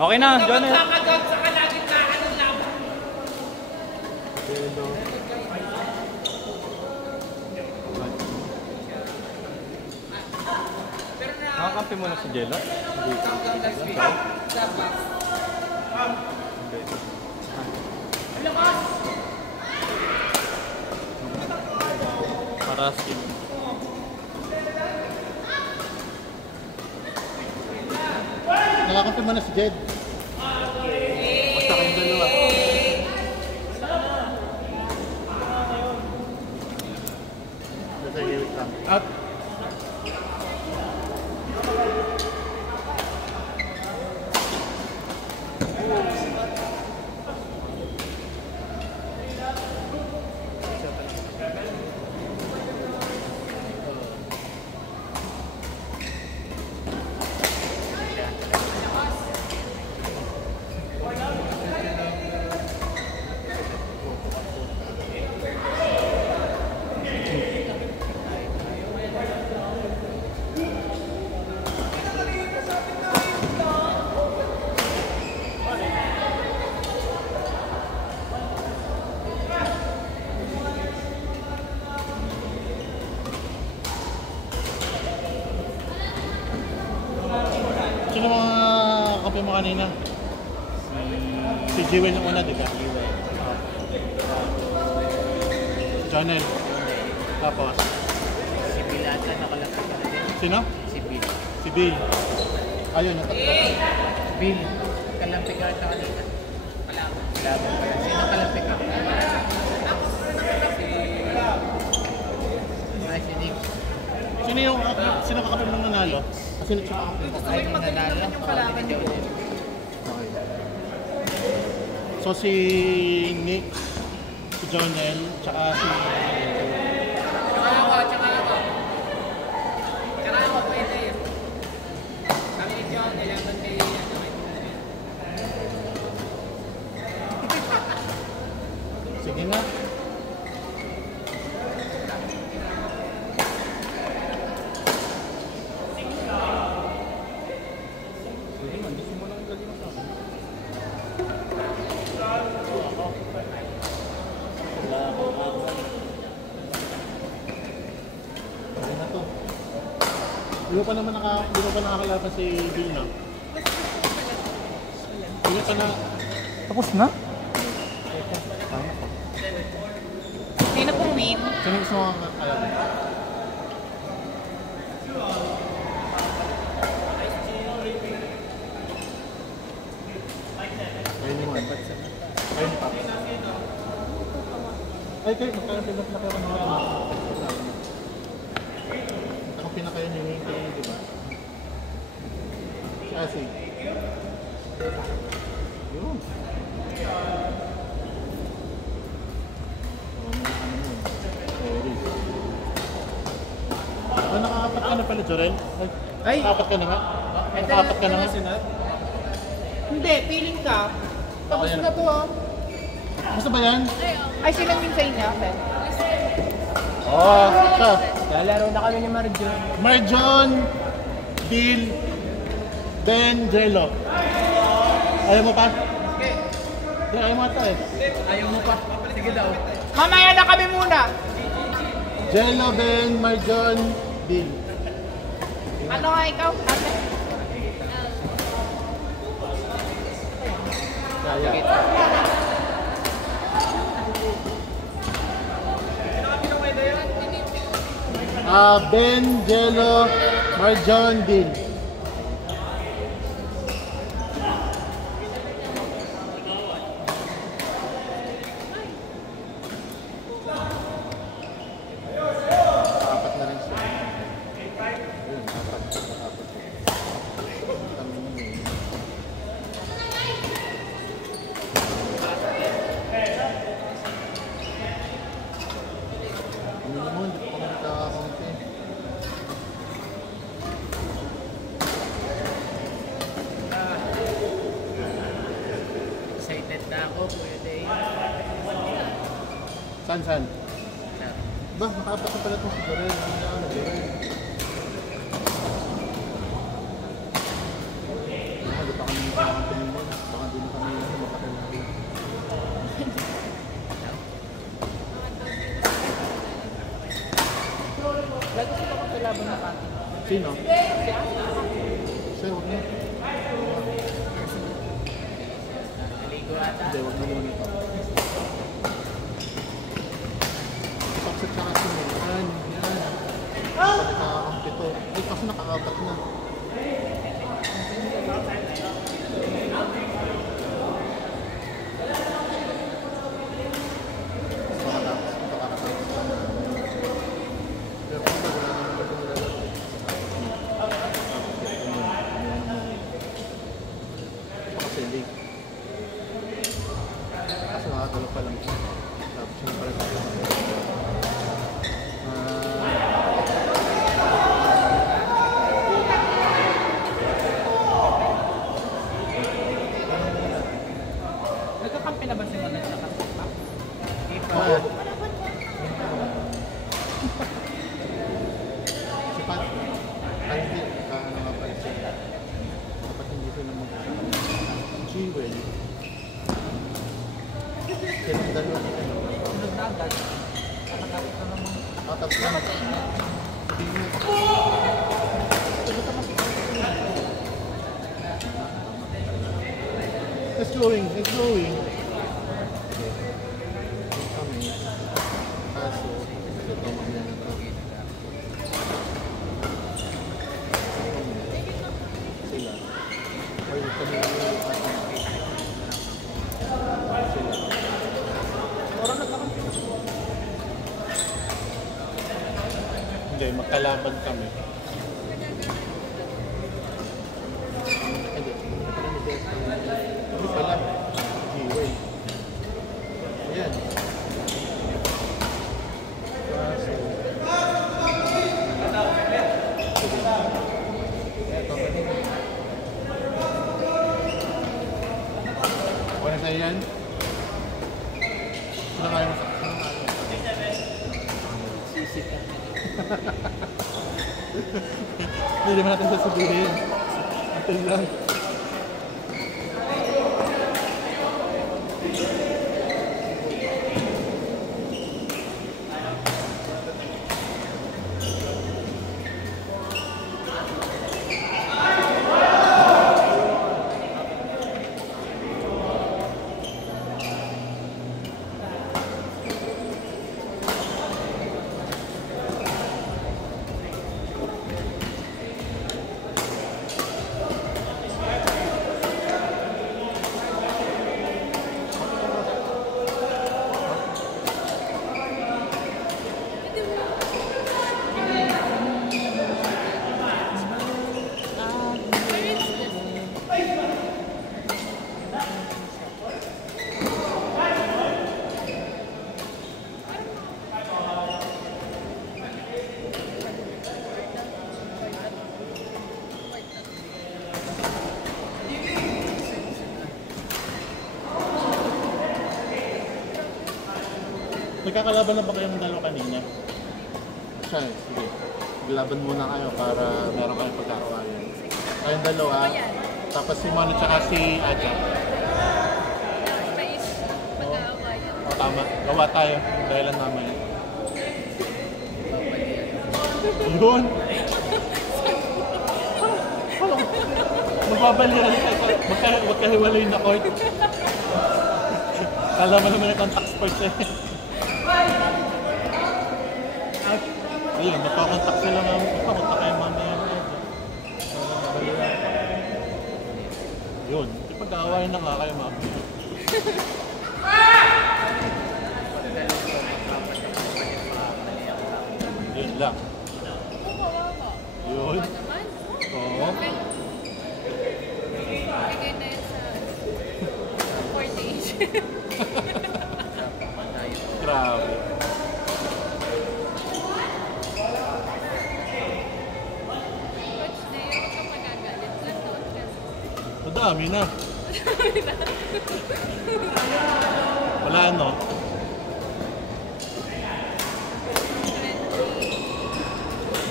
Okay na, John. Magkakagod sa kalagitnaan ng laban. Nakakampi mo na si Jello? Hindi. Parasin. Nakakampi mo na si Jed. Basta kayong dalawa. Basta hiwit lang. Out. Sino mga kape mo kanina? Si Jewel yung una, diba? Jonel. Tapos? Si Bill ata nakalapit ka na din. Sino? Si Bill. Si Bill. Ayun, yung tatlo. Bill, kalampik ka ata kanina. Kalaban pa yan. Sino kalampik ka? Si Nick. Sino kakape mo nang nanalo? Sino siya kakape? Ay, yung nanalo. Yung kalaban niyo. So si Nick, si Jonel, tsaka si... Tsaka ako pwede yun. Kami ni John, kailangan may Sige nga. Hindi pa naman nakakalaban si Bill na. Hindi pa na... Tapos na? Sino pong win? Sino gusto mo kakalaban? Ayun naman. Ayun pa. Ay, kayo, magkakapilat na kayo ng mga Nakapi na kayo ni Winky, di ba? Si Asig. Yun. Nakakapat ka na pala, Jorel? Ay! Nakakapat ka na nga? Nakakapat ka na nga? Hindi, feeling ka. Tapos na to ah. Gusto ba yan? Ay, silang win sa inyo, Ben? Oo, siya. Lalaro na kami ni Marjon. Marjon, Bill, Ben, Jello. Ayaw mo pa? Okay. Hindi, ayaw mo ata eh. Ayaw mo pa. Sige daw. Mamaya na kami muna! Jello, Ben, Marjon, Bill. Ano nga ikaw? Ate? Kaya. Ben, Jello, Marjon, Bill. Apat na rin siya. Ayun, apat. Ano naman, hindi pa kami nakakakunti. Excited na ako, Kuya Day. Saan? Ba, nakaapat na pala itong si Jorel. Hindi na ako nag-Jorel. Hindi pa kami nakakakunti mo. Sino? Sir, huwag na. Naligo ata. Hindi, huwag na muna ito. Ipaksit ka kasi mo. Yan. Pag nakakampito. Ay, kasi nakakapat na. Nagkakampi na ba si Manay sa kasama? Hindi pa. Oo. Si Pat, ay hindi, ano nga pala siya. Dapat hindi sila magkasama. Jewel. Silang dalawa nila. Nagdagat. Nakatapos na naman. Tapos lang. Sabi mo. It's going, it's going. Kami. Kaso, ito mamaya na ito. Sila. Ay, kami sila. Hindi, magkalaban kami. Hindi pala. Giveaway. Ayan. Kaso. Eto. Wala sa'yo yan? Sila kaya mo sa Sisip ka. Hindi naman natin sasabihin. Ito lang. Nagkakalaban na ba kayong dalawa kanina? Siya, sige. Laban muna kayo para meron kayong pagkakawalan. Kayong dalawa, tapos si Manu tsaka si Aja. O tama, gawa tayo. Dahilan namin. Yun! Magbabaliran tayo. Magkahiwalay na court. Kala mo naman itong tax sports eh. Ayun, magpakontak sila nga. Magpakontak kayo mamaya. Yun, ipag-aawain na nga kayo mamaya. Yun lang. Yun. Oo. Bigay na yun sa 4 days. Grabe. Coach na yun, huwag kang magagalit. Ilang taon ka? Madami na. Wala ano.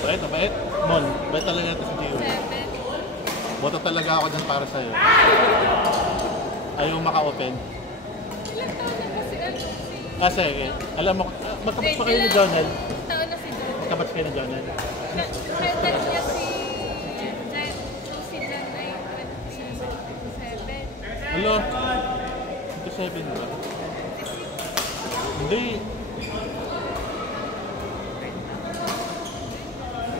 20. Bait, bait. Mon, bait talaga natin sa Gio. 7. Boto talaga ako dyan para sa'yo. Ayaw maka-open. Ilang taon na kasi ano si... Ah, sige. Alam mo, magkabatch pa kayo ni Jonel. Taon na si John. Magkabatch kayo ni Jonel. Nakailan niya si Hello? 27 ba? Hindi.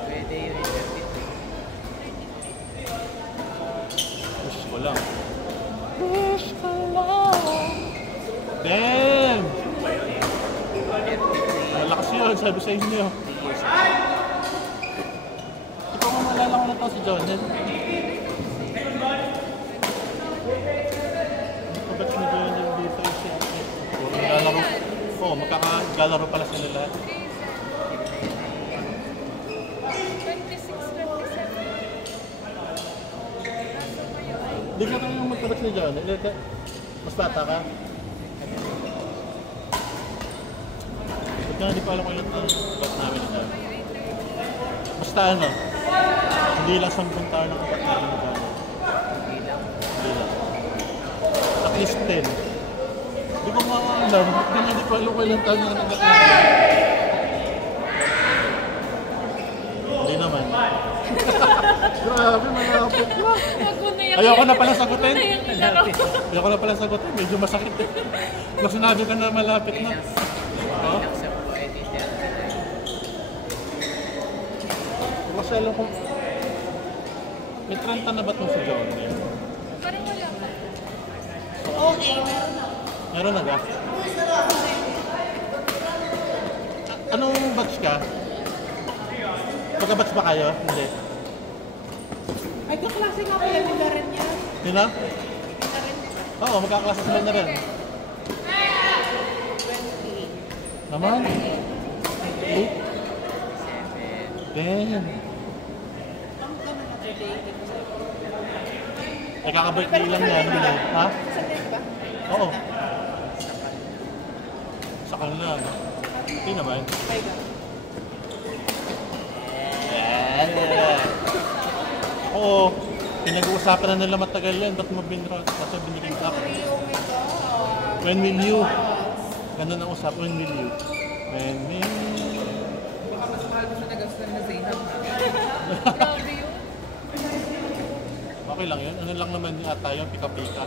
Pwede yun yung 33. Push ko lang. Push ko lang. Damn! Malakas yun, sabi sa inyo. Ikaw nga malala ko na to si Jonel. Kapag si Jonel dito siya. Maglalaro. Oo, magkakagalaro pala sila lahat. 26, 27. Hindi ka kang magkabatch ni Jonel. Mas bata ka? Hindi ko alam kung ilan ang kabat namin na. Basta ano, hindi lang 10 taon ang kabat namin na. Hindi lang. At least 10. Hindi ko makakalam. Hindi ko alam kung ilan taon ang kabat namin. Hindi naman. Grabe, malapit lang. Ayoko na pala sagutin. Ayoko na pala sagutin. Medyo masakit eh. Nung sinabi ka na malapit na. Oh? Kasi alam ko, may 30 na ba itong si John? Parang wala pa. Okay. Meron na ba? Anong batch ka? Magka-batch ba kayo? Hindi. Ay, kaklase nga pala nila rin yan. Hindi na? Oo, magkaklase sila na rin. 20. Naman? 8? 10. Ay, kaka-birthday lang yan. Hindi na. Ha? Sa 10 ba? Oo. Sa kanila. Hindi naman. Ay, ba? Oo. Pinag-uusapan na nila matagal yan. Ba't mo binrot? Kasi biniging up. Oh my God. When will you? Ganun ang usap. When will you? When will you? Baka mas mahal mo sa nagastan na Zainab. Grabe yun. Okay lang yun. Ano lang naman yata yung pika-pika.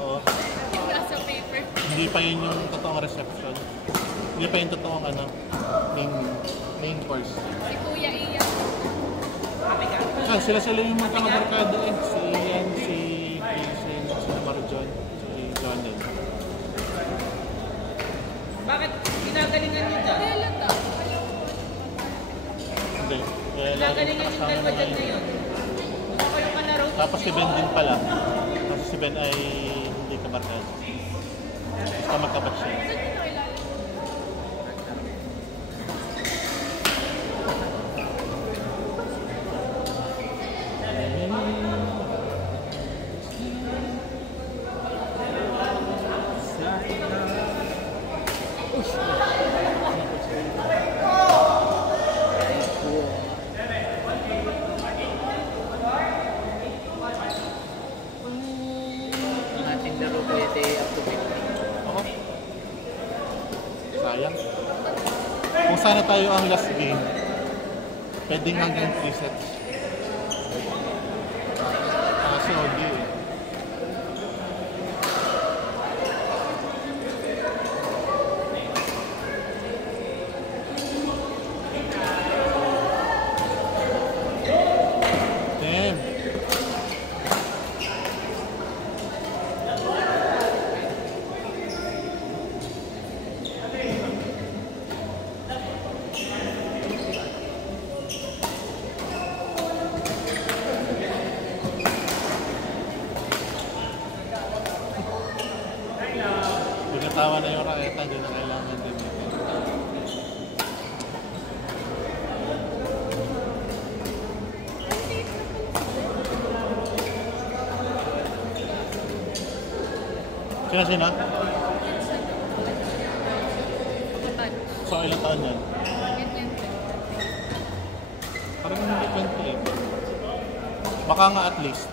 Oo. Yung nasa paper. Hindi pa yun yung totoong reception. Hindi pa yung totoong ano, main course. Si Kuya Ian. Ah, sila yung mga barkada eh. Si Ian, si Jason, si Marjon, si Jonel. Bakit ginagalingan niyo dyan? Delata. Hindi. Kaya lang Ginagalingan yung kasama dalawa na dyan yun. ngayon. Baka yung kalaro. Tapos si Ben din pala. Kasi si Ben ay hindi kabarkada. Basta magkabat siya. Saan yung nakilala? Ang ating laro ko yung day up to 50. Ako? Sayang. Kung sana tayo ang last game, pwedeng hanggang 3 sets. Kasi hindi eh. Damn. Bigatawa na yung raketa, hindi na kailangan din ito. Sino? Pagkatan. So, ilang taon yan? Ganyan. Parang hindi 20 eh. Baka nga at least.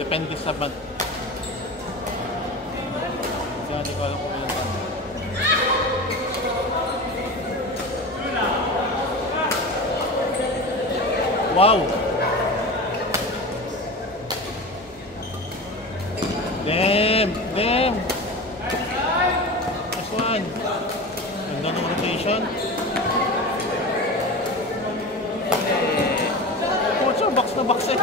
Depende sa month. Kasi hindi ko alam kung ilang taon. Wow! Elimination? Pucha, box na box eh.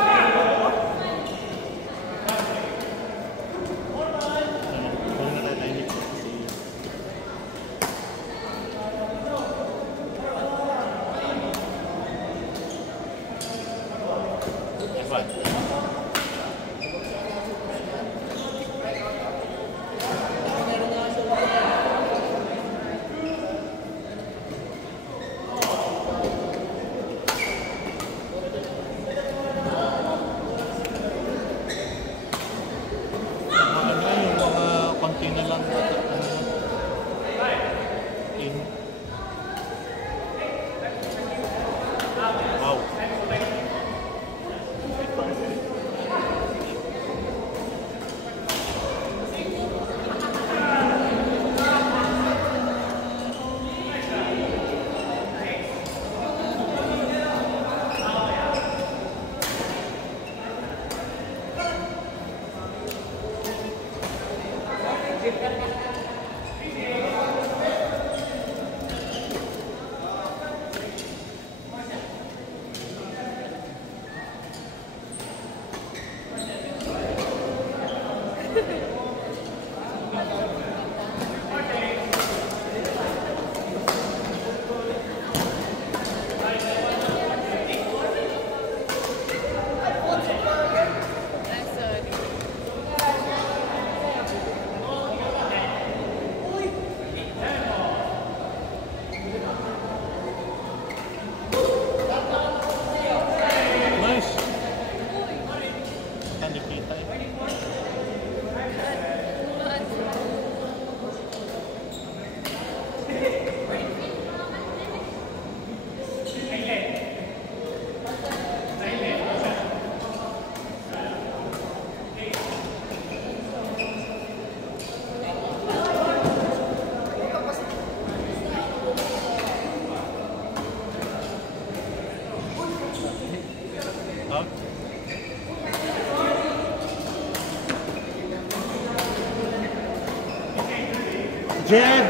Jed,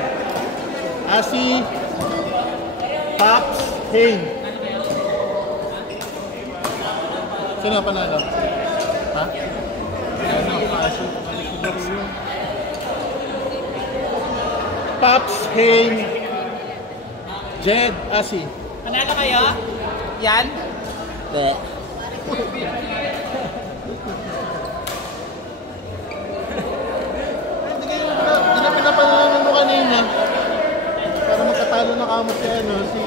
Asi, Pops, Hane. Sino panalo? Ha? Ano? Pops, Hane, Jed, Asi. Panalo kayo? Yan? Hindi na pinapanalan mo kanina para magkatalo na kamo si ano, si